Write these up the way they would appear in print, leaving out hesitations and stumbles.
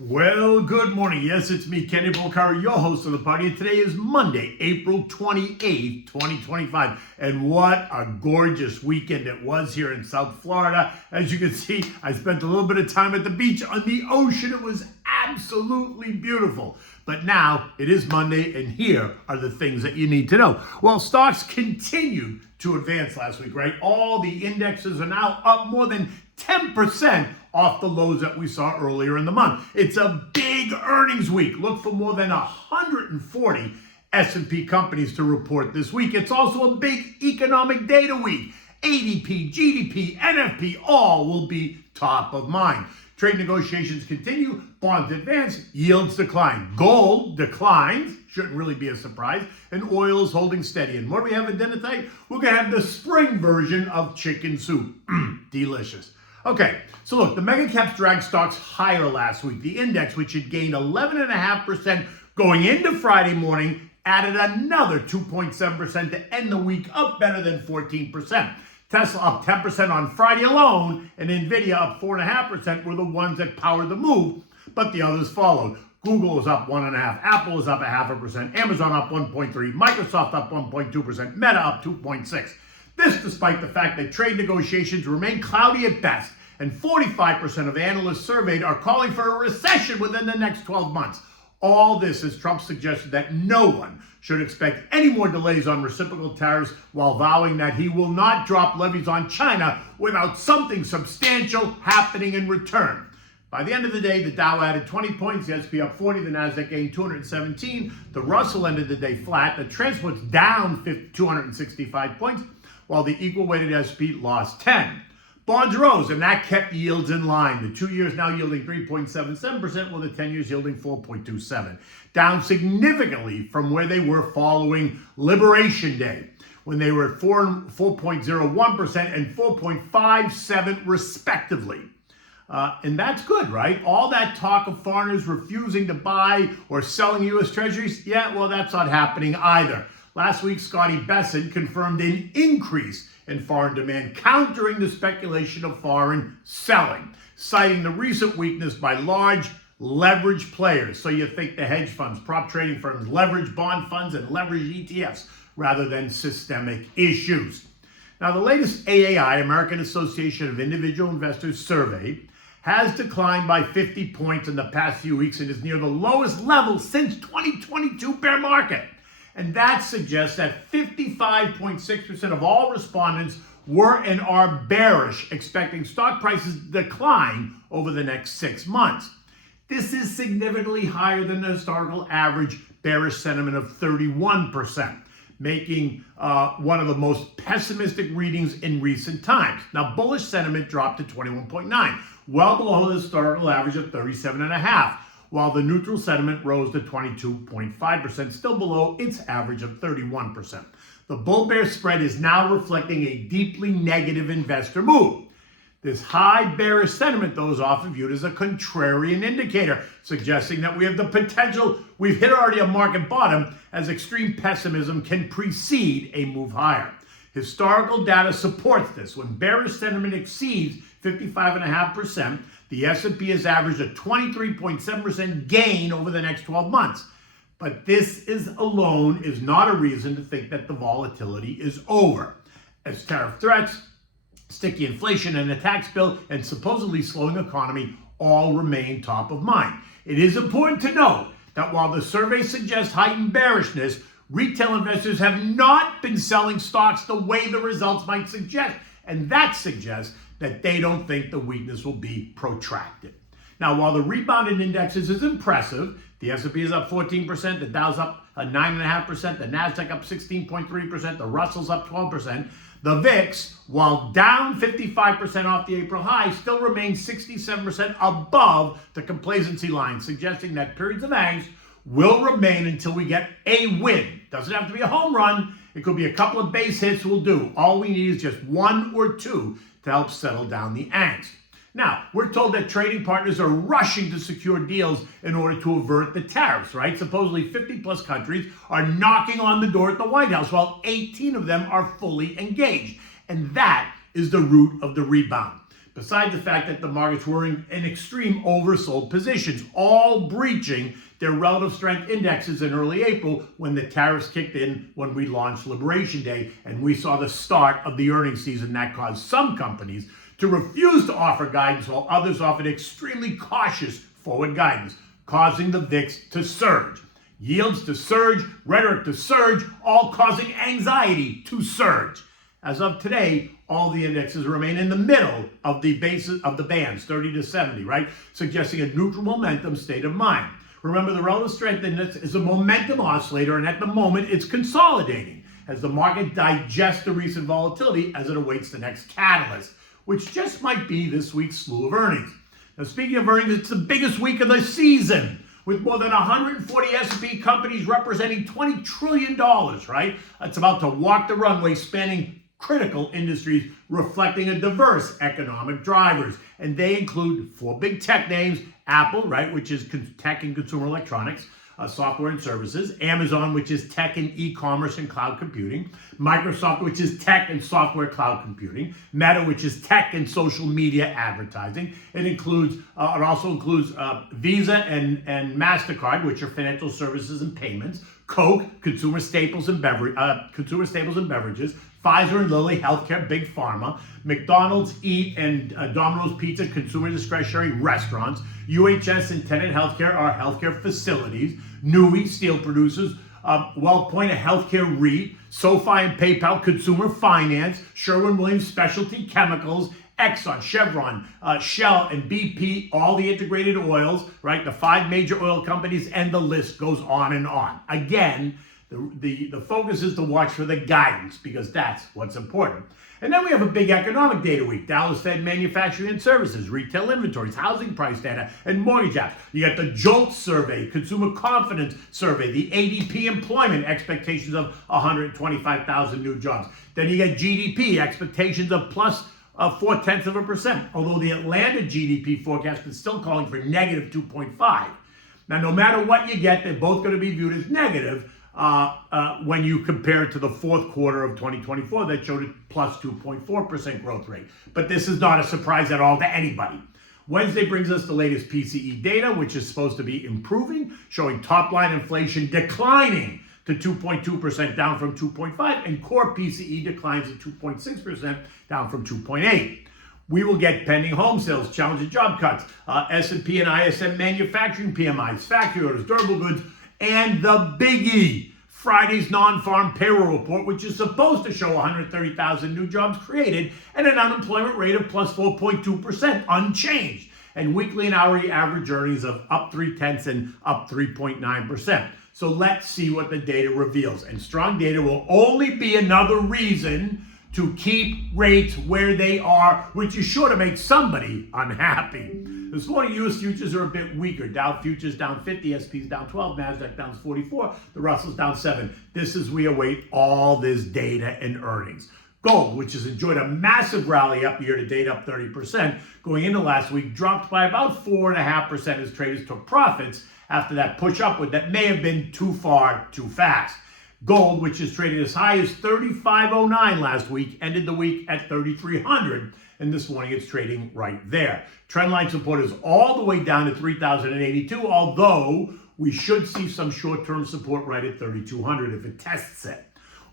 Well, good morning. Yes, it's me, Kenny Bolkari, your host of the party. And today is Monday, April 28th, 2025. And what a gorgeous weekend it was here in South Florida. As you can see, I spent a little bit of time at the beach on the ocean. It was absolutely beautiful. But now it is Monday, and here are the things that you need to know. Well, stocks continued to advance last week, right? All the indexes are now up more than 10% off the lows that we saw earlier in the month. It's a big earnings week. Look for more than 140 S&P companies to report this week. It's also a big economic data week. ADP, GDP, NFP, all will be top of mind. Trade negotiations continue, bonds advance, yields decline. Gold declines, shouldn't really be a surprise, and oil is holding steady. And what do we have at dinner tonight? We're going to have the spring version of chicken soup. Delicious. Okay, so look, the mega caps dragged stocks higher last week. The index, which had gained 11.5% going into Friday morning, added another 2.7% to end the week, up better than 14%. Tesla up 10% on Friday alone, and Nvidia up 4.5% were the ones that powered the move, but the others followed. Google is up 1.5%, Apple is up 0.5%, Amazon up 1.3%, Microsoft up 1.2%, Meta up 2.6%. This despite the fact that trade negotiations remain cloudy at best, and 45% of analysts surveyed are calling for a recession within the next 12 months. All this as Trump suggested that no one should expect any more delays on reciprocal tariffs, while vowing that he will not drop levies on China without something substantial happening in return. By the end of the day, the Dow added 20 points, the S&P up 40, the Nasdaq gained 217, the Russell ended the day flat, the Transport's down 265 points, while the equal-weighted S&P lost 10. Bonds rose, and that kept yields in line. The 2 years now yielding 3.77%, while the 10 years yielding 4.27%. Down significantly from where they were following Liberation Day, when they were at 4.01% and 4.57% respectively. And that's good, right? All that talk of foreigners refusing to buy or selling U.S. Treasuries, yeah, well, that's not happening either. Last week, Scotty Besson confirmed an increase in foreign demand, countering the speculation of foreign selling, citing the recent weakness by large leverage players. So you think the hedge funds, prop trading firms, leverage bond funds, and leverage ETFs rather than systemic issues. Now, the latest AAI, American Association of Individual Investors survey, has declined by 50 points in the past few weeks and is near the lowest level since 2022 bear market. And that suggests that 55.6% of all respondents were and are bearish, expecting stock prices to decline over the next 6 months. This is significantly higher than the historical average bearish sentiment of 31%, making one of the most pessimistic readings in recent times. Now, bullish sentiment dropped to 21.9, well below the historical average of 37.5. While the neutral sentiment rose to 22.5%, still below its average of 31%. The bull-bear spread is now reflecting a deeply negative investor move. This high bearish sentiment, though, is often viewed as a contrarian indicator, suggesting that we have the potential, we've hit already a market bottom, as extreme pessimism can precede a move higher. Historical data supports this. When bearish sentiment exceeds 55.5%, the S&P has averaged a 23.7% gain over the next 12 months. But this alone is not a reason to think that the volatility is over, as tariff threats, sticky inflation, and a tax bill, and supposedly slowing economy all remain top of mind. It is important to note that while the survey suggests heightened bearishness, retail investors have not been selling stocks the way the results might suggest, and that suggests that they don't think the weakness will be protracted. Now, while the rebound in indexes is impressive, the S&P is up 14%, the Dow's up 9.5%, the Nasdaq up 16.3%, the Russell's up 12%. The VIX, while down 55% off the April high, still remains 67% above the complacency line, suggesting that periods of angst will remain until we get a win. Doesn't have to be a home run. It could be a couple of base hits will do. All we need is just one or two to help settle down the angst. Now, we're told that trading partners are rushing to secure deals in order to avert the tariffs, right? Supposedly 50 plus countries are knocking on the door at the White House, while 18 of them are fully engaged. And that is the root of the rebound. besides the fact that the markets were in extreme oversold positions, all breaching their relative strength indexes in early April when the tariffs kicked in when we launched Liberation Day and we saw the start of the earnings season. That caused some companies to refuse to offer guidance while others offered extremely cautious forward guidance, causing the VIX to surge. Yields to surge, rhetoric to surge, all causing anxiety to surge. As of today, all the indexes remain in the middle of the basis of the bands, 30 to 70, right? Suggesting a neutral momentum state of mind. Remember, the relative strength index is a momentum oscillator, and at the moment, it's consolidating as the market digests the recent volatility as it awaits the next catalyst, which just might be this week's slew of earnings. Now, speaking of earnings, it's the biggest week of the season, with more than 140 S&P companies representing $20 trillion, right? It's about to walk the runway, spanning critical industries, reflecting a diverse economic drivers. And they include 4 big tech names: Apple, right, which is tech and consumer electronics, software and services; Amazon, which is tech and e-commerce and cloud computing; Microsoft, which is tech and software cloud computing; Meta, which is tech and social media advertising. It also includes Visa and MasterCard, which are financial services and payments; Coke, consumer staples and beverages; Pfizer and Lilly, healthcare, big pharma; McDonald's, Eat, and Domino's Pizza, consumer discretionary restaurants; UHS and Tenet Healthcare are healthcare facilities; Nui, steel producers; WellPoint, a healthcare REIT; SoFi and PayPal, consumer finance; Sherwin-Williams, specialty chemicals; Exxon, Chevron, Shell, and BP, all the integrated oils, right? The 5 major oil companies, and the list goes on and on. Again, the focus is to watch for the guidance, because that's what's important. And then we have a big economic data week: Dallas Fed manufacturing and services, retail inventories, housing price data, and mortgage apps. You got the JOLT survey, consumer confidence survey, the ADP employment expectations of 125,000 new jobs. Then you get GDP expectations of plus 0.4%, although the Atlanta GDP forecast is still calling for negative 2.5. Now, no matter what you get, they're both going to be viewed as negative when you compare it to the fourth quarter of 2024 that showed a plus 2.4% growth rate. But this is not a surprise at all to anybody. Wednesday brings us the latest PCE data, which is supposed to be improving, showing top-line inflation declining to 2.2%, down from 2.5%, and core PCE declines to 2.6%, down from 2.8%. We will get pending home sales, challenging job cuts, S&P and ISM manufacturing PMIs, factory orders, durable goods, and the biggie, Friday's non-farm payroll report, which is supposed to show 130,000 new jobs created and an unemployment rate of plus 4.2%, unchanged, and weekly and hourly average earnings of up 0.3 and up 3.9%. So let's see what the data reveals. And strong data will only be another reason to keep rates where they are, which is sure to make somebody unhappy. This morning, U.S. futures are a bit weaker. Dow futures down 50, S&P's down 12, NASDAQ down 44, the Russell's down 7. This is we await all this data and earnings. Gold, which has enjoyed a massive rally up year to date, up 30%, going into last week, dropped by about 4.5% as traders took profits after that push upward that may have been too far, too fast. Gold, which is traded as high as 35.09 last week, ended the week at 3,300, and this morning it's trading right there. Trendline support is all the way down to 3,082, although we should see some short-term support right at 3,200 if it tests it.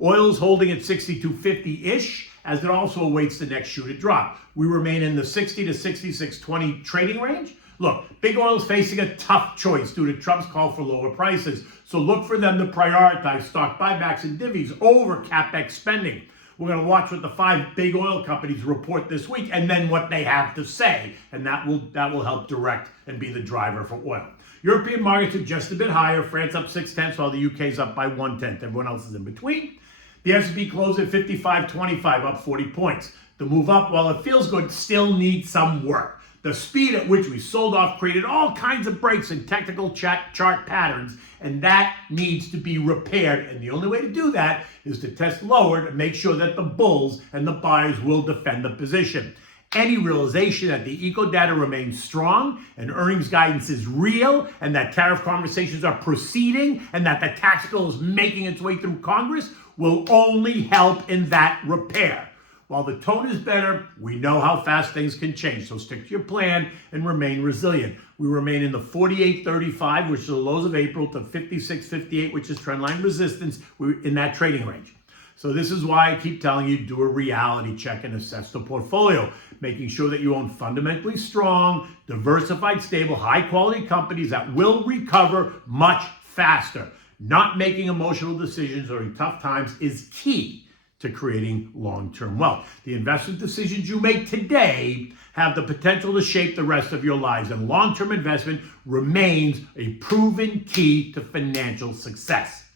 Oil's holding at 62.50-ish, as it also awaits the next shoe to drop. We remain in the 60 to 66.20 trading range. Look, big oil is facing a tough choice due to Trump's call for lower prices, so look for them to prioritize stock buybacks and divvies over CapEx spending. We're going to watch what the 5 big oil companies report this week and then what they have to say, and that will help direct and be the driver for oil. European markets are just a bit higher. France up 0.6, while the UK is up by 0.1. Everyone else is in between. The S&P closed at 55.25, up 40 points. The move up, while it feels good, still needs some work. The speed at which we sold off created all kinds of breaks in technical chart patterns, and that needs to be repaired. And the only way to do that is to test lower to make sure that the bulls and the buyers will defend the position. Any realization that the eco data remains strong and earnings guidance is real and that tariff conversations are proceeding and that the tax bill is making its way through Congress will only help in that repair. While the tone is better, we know how fast things can change. So stick to your plan and remain resilient. We remain in the 48.35, which is the lows of April, to 56.58, which is trendline resistance. We're in that trading range. So this is why I keep telling you, do a reality check and assess the portfolio, making sure that you own fundamentally strong, diversified, stable, high-quality companies that will recover much faster. Not making emotional decisions during tough times is key to creating long-term wealth. The investment decisions you make today have the potential to shape the rest of your lives, and long-term investment remains a proven key to financial success.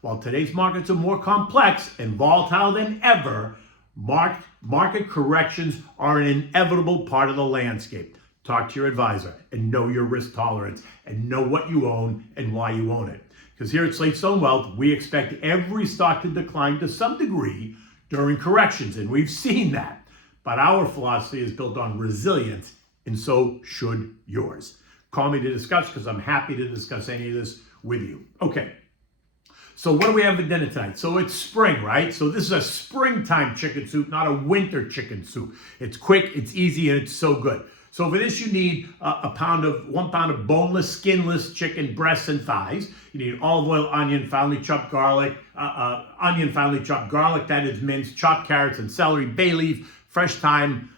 While today's markets are more complex and volatile than ever, market corrections are an inevitable part of the landscape. Talk to your advisor and know your risk tolerance and know what you own and why you own it. Because here at Slate Stone Wealth, we expect every stock to decline to some degree during corrections, and we've seen that. But our philosophy is built on resilience, and so should yours. Call me to discuss, because I'm happy to discuss any of this with you. Okay, so what do we have for dinner tonight? So it's spring, right? So this is a springtime chicken soup, not a winter chicken soup. It's quick, it's easy, and it's so good. So for this, you need 1 pound of boneless, skinless chicken breasts and thighs. You need olive oil, onion, finely chopped garlic, that is minced, chopped carrots and celery, bay leaf, fresh thyme,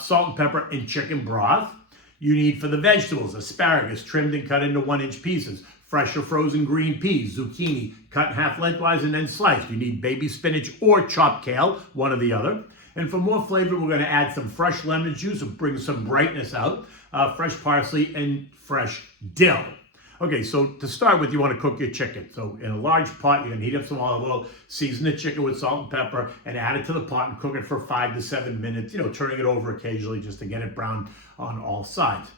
salt and pepper, and chicken broth. You need for the vegetables, asparagus trimmed and cut into 1-inch pieces, fresh or frozen green peas, zucchini cut in half lengthwise and then sliced. You need baby spinach or chopped kale, one or the other. And for more flavor, we're going to add some fresh lemon juice and bring some brightness out, fresh parsley, and fresh dill. Okay, so to start with, you want to cook your chicken. So in a large pot, you're going to heat up some olive oil, season the chicken with salt and pepper, and add it to the pot and cook it for 5 to 7 minutes, turning it over occasionally just to get it brown on all sides.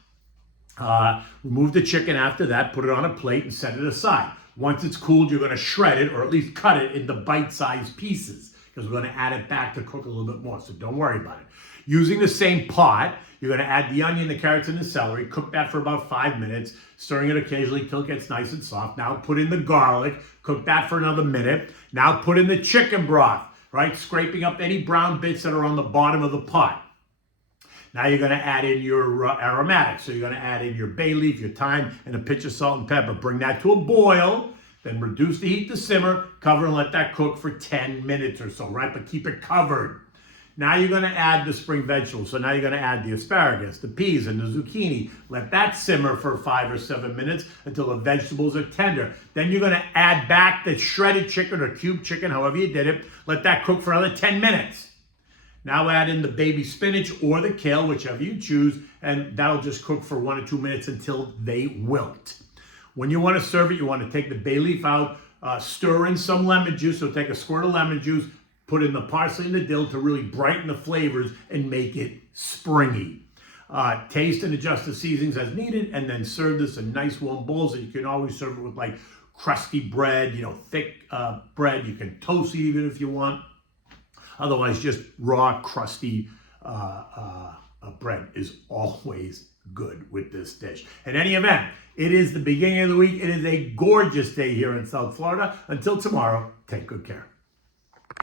Remove the chicken after that, put it on a plate, and set it aside. Once it's cooled, you're going to shred it, or at least cut it into bite-sized pieces, because we're going to add it back to cook a little bit more, so don't worry about it. Using the same pot, you're going to add the onion, the carrots, and the celery. Cook that for about 5 minutes, stirring it occasionally till it gets nice and soft. Now put in the garlic, cook that for another minute. Now put in the chicken broth, right? Scraping up any brown bits that are on the bottom of the pot. Now you're going to add in your aromatics. So you're going to add in your bay leaf, your thyme, and a pinch of salt and pepper. Bring that to a boil. Then reduce the heat to simmer, cover and let that cook for 10 minutes or so, right? But keep it covered. Now you're going to add the spring vegetables. So now you're going to add the asparagus, the peas, and the zucchini. Let that simmer for 5 or 7 minutes until the vegetables are tender. Then you're going to add back the shredded chicken or cubed chicken, however you did it. Let that cook for another 10 minutes. Now add in the baby spinach or the kale, whichever you choose, and that'll just cook for 1 or 2 minutes until they wilt. When you want to serve it, you want to take the bay leaf out, stir in some lemon juice. So take a squirt of lemon juice, put in the parsley and the dill to really brighten the flavors and make it springy. Taste and adjust the seasonings as needed, and then serve this in nice warm bowls. And you can always serve it with like crusty bread, thick bread. You can toast it even if you want. Otherwise, just raw, crusty bread is always good with this dish. In any event, it is the beginning of the week. It is a gorgeous day here in South Florida. Until tomorrow, take good care.